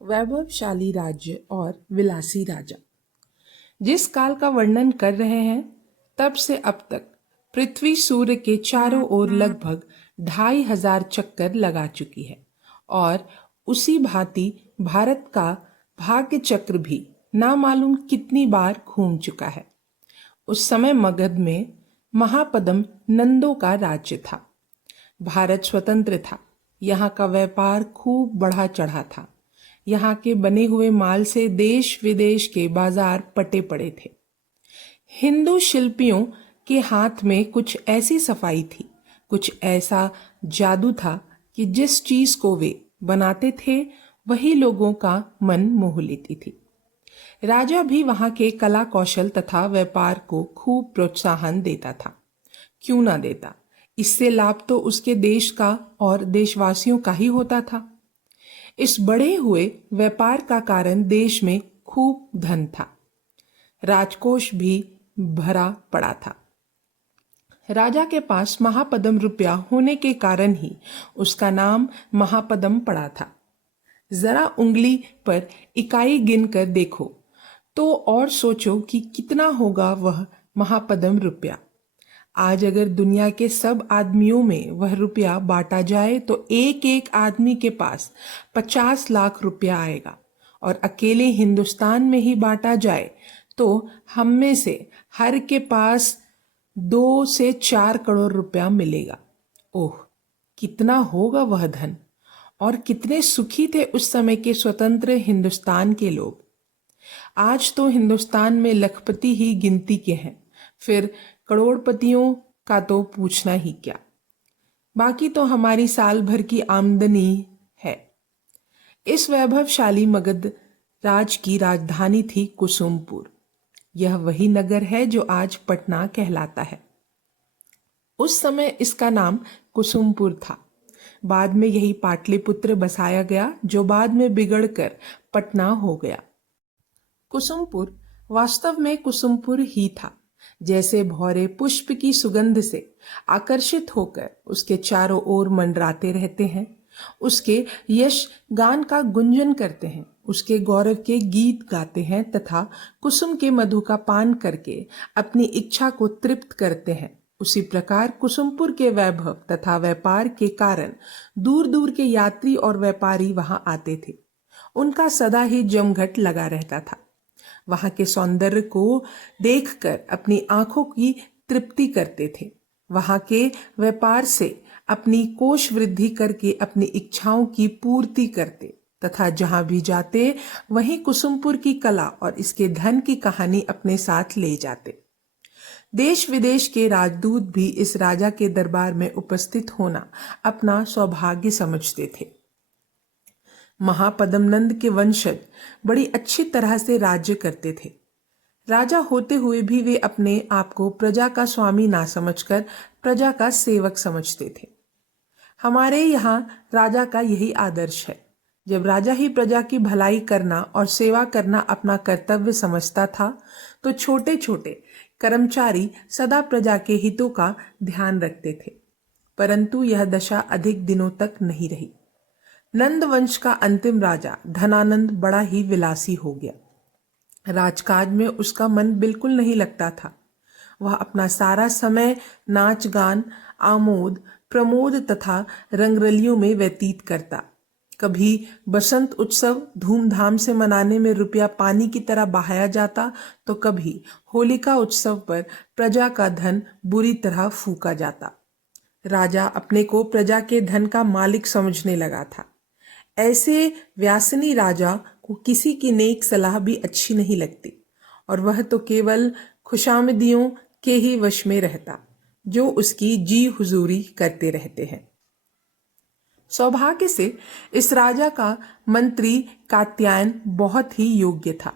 वैभवशाली राज्य और विलासी राजा। जिस काल का वर्णन कर रहे हैं तब से अब तक पृथ्वी सूर्य के चारों ओर लगभग 2500 चक्कर लगा चुकी है और उसी भांति भारत का भाग्य चक्र भी ना मालूम कितनी बार घूम चुका है। उस समय मगध में महापद्म नंदों का राज्य था। भारत स्वतंत्र था। यहाँ का व्यापार खूब बढ़ा चढ़ा था। यहाँ के बने हुए माल से देश विदेश के बाजार पटे पड़े थे। हिंदू शिल्पियों के हाथ में कुछ ऐसी सफाई थी, कुछ ऐसा जादू था कि जिस चीज को वे बनाते थे वही लोगों का मन मोह लेती थी। राजा भी वहां के कला कौशल तथा व्यापार को खूब प्रोत्साहन देता था। क्यों ना देता, इससे लाभ तो उसके देश का और देशवासियों का ही होता था। इस बढ़े हुए व्यापार का कारण देश में खूब धन था। राजकोष भी भरा पड़ा था। राजा के पास महापद्म रुपया होने के कारण ही उसका नाम महापद्म पड़ा था। जरा उंगली पर इकाई गिनकर देखो तो और सोचो कि कितना होगा वह महापद्म रुपया। आज अगर दुनिया के सब आदमियों में वह रुपया बांटा जाए तो एक एक आदमी के पास 50 लाख रुपया आएगा, और अकेले हिंदुस्तान में ही बांटा जाए तो हम में से हर के पास 2 से 4 करोड़ रुपया मिलेगा। ओह, कितना होगा वह धन, और कितने सुखी थे उस समय के स्वतंत्र हिंदुस्तान के लोग। आज तो हिंदुस्तान में लखपति ही गिनती के हैं, फिर करोड़पतियों का तो पूछना ही क्या। बाकी तो हमारी साल भर की आमदनी है। इस वैभवशाली मगध राज की राजधानी थी कुसुमपुर। यह वही नगर है जो आज पटना कहलाता है। उस समय इसका नाम कुसुमपुर था। बाद में यही पाटलिपुत्र बसाया गया, जो बाद में बिगड़कर पटना हो गया। कुसुमपुर वास्तव में कुसुमपुर ही था। जैसे भौरे पुष्प की सुगंध से आकर्षित होकर उसके चारों ओर मंडराते रहते हैं, उसके यश गान का गुंजन करते हैं, उसके गौरव के गीत गाते हैं तथा कुसुम के मधु का पान करके अपनी इच्छा को तृप्त करते हैं, उसी प्रकार कुसुमपुर के वैभव तथा व्यापार के कारण दूर दूर के यात्री और व्यापारी वहां आते थे। उनका सदा ही जमघट लगा रहता था। वहां के सौंदर्य को देखकर अपनी आंखों की तृप्ति करते थे। वहां के व्यापार से अपनी कोष वृद्धि करके अपनी इच्छाओं की पूर्ति करते तथा जहां भी जाते वहीं कुसुमपुर की कला और इसके धन की कहानी अपने साथ ले जाते। देश विदेश के राजदूत भी इस राजा के दरबार में उपस्थित होना अपना सौभाग्य समझते थे। महापद्म नंद के वंशज बड़ी अच्छी तरह से राज्य करते थे। राजा होते हुए भी वे अपने आप को प्रजा का स्वामी ना समझकर प्रजा का सेवक समझते थे। हमारे यहाँ राजा का यही आदर्श है। जब राजा ही प्रजा की भलाई करना और सेवा करना अपना कर्तव्य समझता था तो छोटे छोटे कर्मचारी सदा प्रजा के हितों का ध्यान रखते थे। परंतु यह दशा अधिक दिनों तक नहीं रही। नंद वंश का अंतिम राजा धनानंद बड़ा ही विलासी हो गया। राजकाज में उसका मन बिल्कुल नहीं लगता था। वह अपना सारा समय नाच गान, आमोद प्रमोद तथा रंगरलियों में व्यतीत करता। कभी बसंत उत्सव धूमधाम से मनाने में रुपया पानी की तरह बहाया जाता तो कभी होलिका उत्सव पर प्रजा का धन बुरी तरह फूका जाता। राजा अपने को प्रजा के धन का मालिक समझने लगा था। ऐसे व्यासनी राजा को किसी की नेक सलाह भी अच्छी नहीं लगती, और वह तो केवल खुशामदियों के ही वश में रहता जो उसकी जी हुजूरी करते रहते हैं। सौभाग्य से इस राजा का मंत्री कात्यायन बहुत ही योग्य था।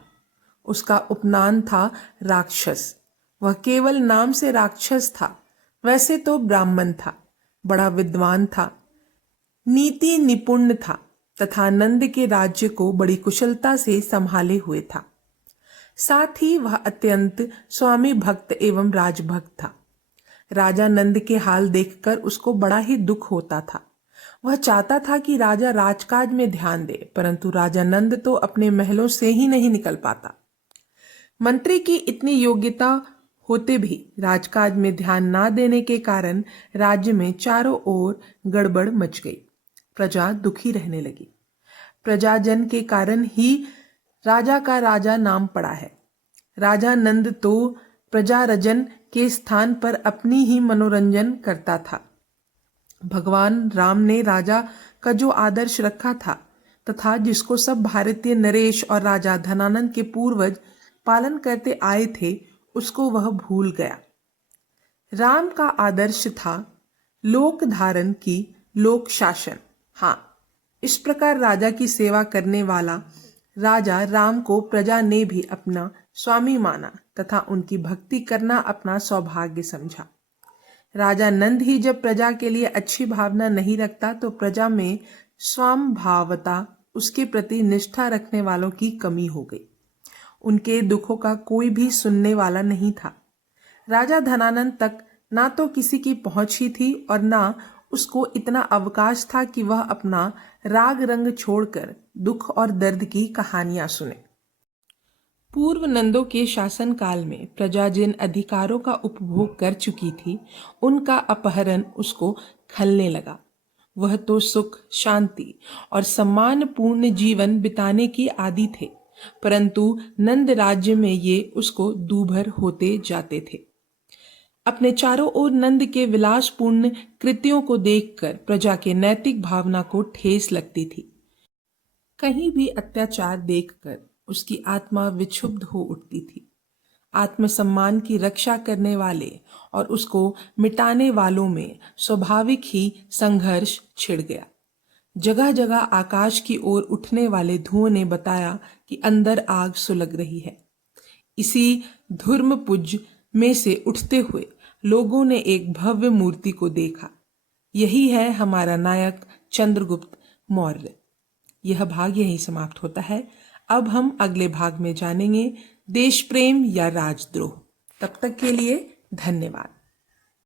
उसका उपनाम था राक्षस। वह केवल नाम से राक्षस था, वैसे तो ब्राह्मण था, बड़ा विद्वान था, नीति निपुण था तथा नंद के राज्य को बड़ी कुशलता से संभाले हुए था। साथ ही वह अत्यंत स्वामी भक्त एवं राजभक्त था। राजा नंद के हाल देखकर उसको बड़ा ही दुख होता था। वह चाहता था कि राजा राजकाज में ध्यान दे, परंतु राजा नंद तो अपने महलों से ही नहीं निकल पाता। मंत्री की इतनी योग्यता होते भी राजकाज में ध्यान ना देने के कारण राज्य में चारों ओर गड़बड़ मच गई। प्रजा दुखी रहने लगी। प्रजाजन के कारण ही राजा का राजा नाम पड़ा है। राजा नंद तो प्रजारजन के स्थान पर अपनी ही मनोरंजन करता था। भगवान राम ने राजा का जो आदर्श रखा था तथा जिसको सब भारतीय नरेश और राजा धनानंद के पूर्वज पालन करते आए थे, उसको वह भूल गया। राम का आदर्श था लोक धारण की लोक शासन। हाँ, इस प्रकार राजा की सेवा करने वाला राजा राम को प्रजा ने भी अपना स्वामी माना तथा उनकी भक्ति करना अपना सौभाग्य समझा। राजा नंद ही जब प्रजा के लिए अच्छी भावना नहीं रखता तो प्रजा में स्वाभावता उसके प्रति निष्ठा रखने वालों की कमी हो गई। उनके दुखों का कोई भी सुनने वाला नहीं था। राजा धनानंद तक ना तो किसी की पहुंच ही थी और ना उसको इतना अवकाश था कि वह अपना राग रंग छोड़कर दुख और दर्द की कहानियां सुने। पूर्व नंदों के शासन काल में प्रजा जिन अधिकारों का उपभोग कर चुकी थी, उनका अपहरण उसको खलने लगा। वह तो सुख, शांति और सम्मानपूर्ण जीवन बिताने की आदी थे, परंतु नंद राज्य में ये उसको दूभर होते जाते थे। अपने चारों ओर नंद के विलासपूर्ण कृत्यों को देखकर प्रजा के नैतिक भावना को ठेस लगती थी। कहीं भी अत्याचार देखकर उसकी आत्मा विक्षुब्ध हो उठती थी। आत्मसम्मान की रक्षा करने वाले और उसको मिटाने वालों में स्वाभाविक ही संघर्ष छिड़ गया। जगह जगह आकाश की ओर उठने वाले धुओं ने बताया कि अंदर आग सुलग रही है। इसी धूम्रपुंज में से उठते हुए लोगों ने एक भव्य मूर्ति को देखा। यही है हमारा नायक चंद्रगुप्त मौर्य। यह भाग यहीं समाप्त होता है। अब हम अगले भाग में जानेंगे देश प्रेम या राजद्रोह। तब तक के लिए धन्यवाद।